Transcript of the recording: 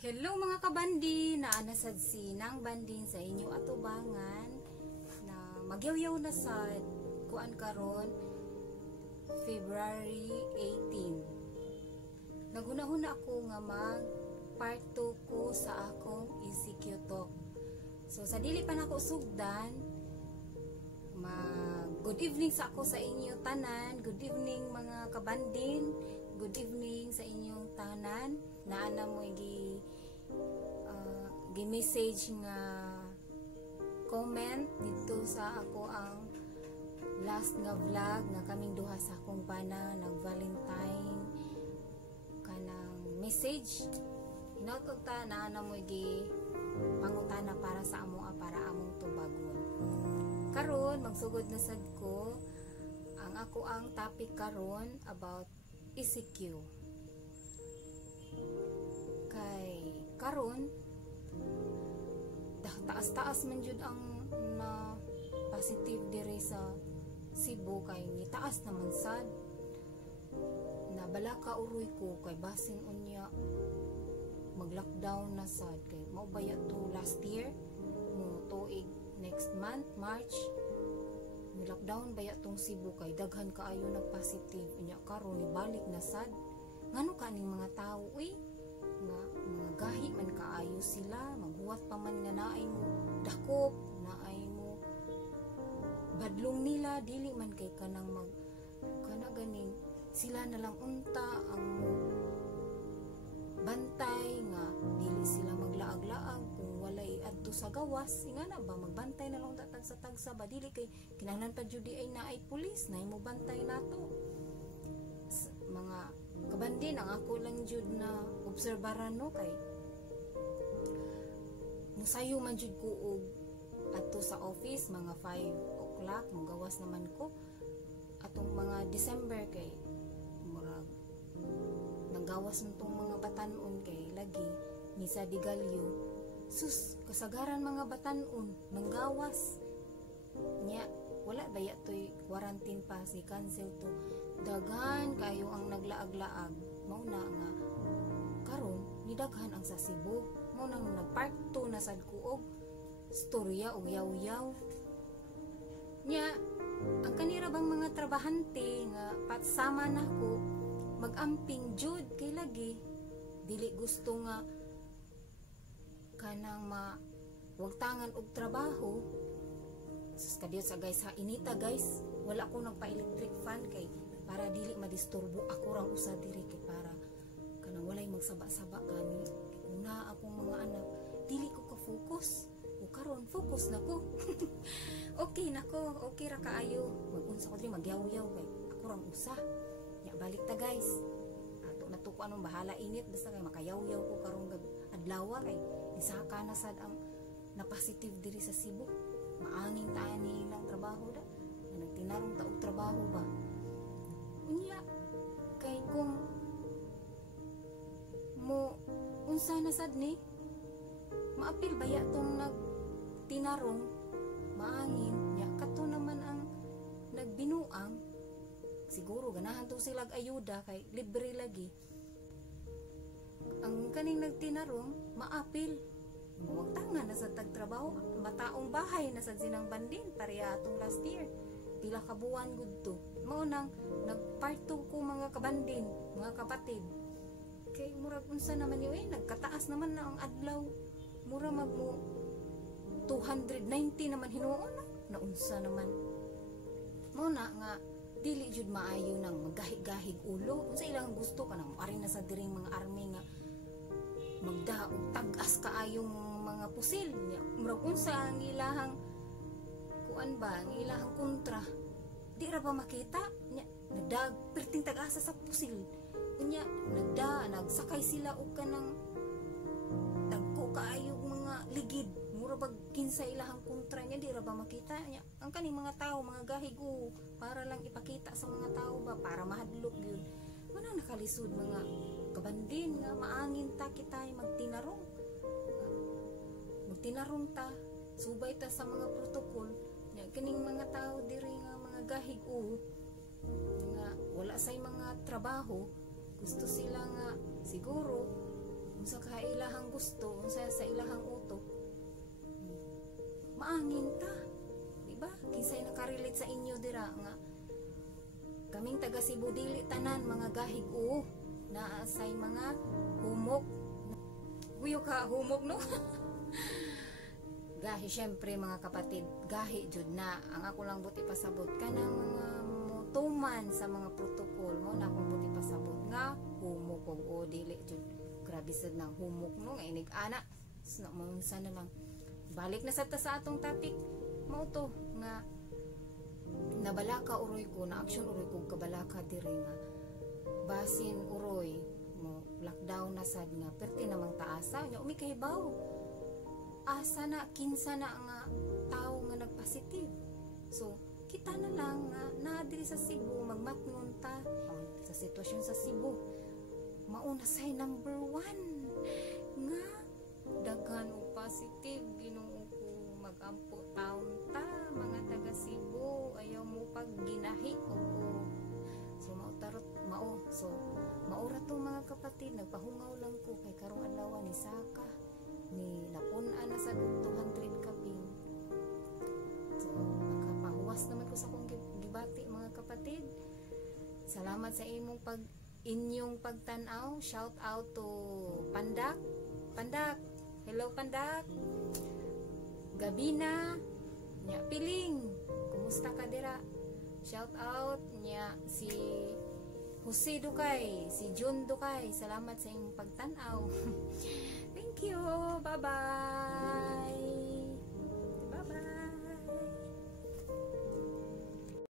Hello mga kabandi, naanasad sinang banding sa inyo atubangan na magyawyaw na sad kuan karon February 18. Nagunahuna ako nga mag part 2 ko sa akong ECQ talk. So sa dili pa nako sugdan, good evening sa ako sa inyo tanan. Good evening mga kabandin. Good evening sa inyong tanan. Naana mo gi-message nga comment dito sa ako ang last nga vlog na kaming duha sa akong bana nag-Valentine kanang message. Hinautot ta naana mo gi pangutana para sa para among tubagon. Karon magsugod na sad ko ang ako ang topic karon about ECQ. Kay karon taas-taas man jud ang na positive dire sa Cebu kay ni taas naman sad na bala ka uroy ko kay basin unya mag-lockdown na sad kay mao baya to last year mo tuig next month March ni lockdown baya tong Cebu kay daghan kaayo nag-positive unya karon ni balik na sad ngano kaning mga tawo nga mga gahi man kaayo sila maghuwat pa man nga naay mo dakop naay mo badlong nila dili man kay kanang kana ganing sila na lang unta ang bantay nga dili sila maglaag-laag kung walay adto sa gawas ingana ba magbantay na lang tagsa ba dili kay kinahanglan pa jud ay naay pulis naay mo bantay nato mga kabandin ang ako lang jud na obserbaran no kay musayo man jud ko og adto sa office mga 5 o'clock magawas naman ko atong mga December kay murag nanggawas nitong mga batanon kay lagi misa di galyo sus kasagaran mga batanon nanggawas nya wala baya toy quarantine pass ni cancel to daghan kayo ang naglaag-laag mao na nga karon ni daghan ang sa Cebu mao nang nagpart 2 na sad ko og storya og yaw-yaw nya ang kanira bang mga trabahante nga patsama nako magamping jud kay lagi dili gusto nga kanang wagtangan og trabaho sus kadiyot sa guys ha inita guys wala ko nagpa-electric fan kay para dili madisturbo ako rang usa diri kay para kanang walay magsaba-saba kani una akong mga anak dili ko ka focus o karon focus na ko okay nako okay ra kaayo magunsa ko diri magyaw-yaw kay ako rang usa nya balik ta guys ato na to ko anong bahala init basta kay makayaw-yaw ko karong adlaw kay isaka na sad ang na positive diri sa Cebu maanging tani lang trabaho da na nagtinarong taog trabaho ba unya kay kung mo unsa na sad ni maapil baya tong nagtinarong maangin nya kato naman ang nagbinuang siguro ganahan to sila ayuda kay libre lagi ang kaning nagtinarong maapil muwagtangan na sa tagtrabaho mataong bahay na sa sinang bandin pareha atong last year pila ka buwan gud to mao nang nagpart 2 ko mga kabandin mga kapatid kay murag unsa naman yun nagkataas naman na ang adlaw mura magmo 290 naman hinuon na unsa naman mao na nga dili jud maayo nang maggahig-gahig ulo unsa ilang gusto kanang ari na sa diring mga army nga magdaog tag-as kaayong mga pusil murag unsa ang ilahang kuan ba ang ilahang kontra di ra ba makita nya nagdag perting tag-asa sa pusil unya nagsakay sila og kanang dagko kaayong mga ligid mura bag kinsa ilahang kontra nya di ra ba makita nya ang kaning mga tao mga gahig para lang ipakita sa mga tao ba para mahadlok gyud wala nakalisod mga kabandin nga maangin ta kitay magtinarong ta subay ta sa mga protokol nya kining mga tao diri nga mga gahig nga wala say mga trabaho, gusto sila nga siguro unsa ka ilahang gusto, unsa sa ilahang utok, maangin ta, di ba? Kinsay nakarelate sa inyo dira nga kaming taga Cebu dili tanan mga gahig o naa say mga humok. Guyo ka humok no? Gahi syempre mga kapatid, gahi jud na ang ako lang buti pasabot kanang mga mutuman sa mga protokol mo na akong buti pasabot nga humok o dili jud grabe sad nang humok no nga inig ana na mo na lang balik na sa atong topic mo to nga nabalaka uroy ko na action uroy ko kabalaka diri nga basin uroy mo lockdown na sad nga perti namang taasa nya umi kahibaw asa na kinsa na nga tawo nga nagpositive. So kita na lang nga naa diri sa Cebu magmatngon ta sa sitwasyon sa Cebu mauna say number 1 nga daghan og positive Ginoo ko magampo taon ta mga taga Cebu ayaw mo pag ginahi o so mautarot mao so maura to mga kapatid nagpahungaw lang ko kay karong adlaw ni Saka ni napun-an na sa 200 kaping so nakapahuwas naman ko sa kong gibati mga kapatid. Salamat sa inyong pagtanaw. Shout out to Pandak. Hello Pandak. Gabina, nya Piling. Kumusta ka dira? Shout out nya si Jose Dukay, si Jun Dukay. Salamat sa inyong pagtanaw. Thank you. Bye-bye.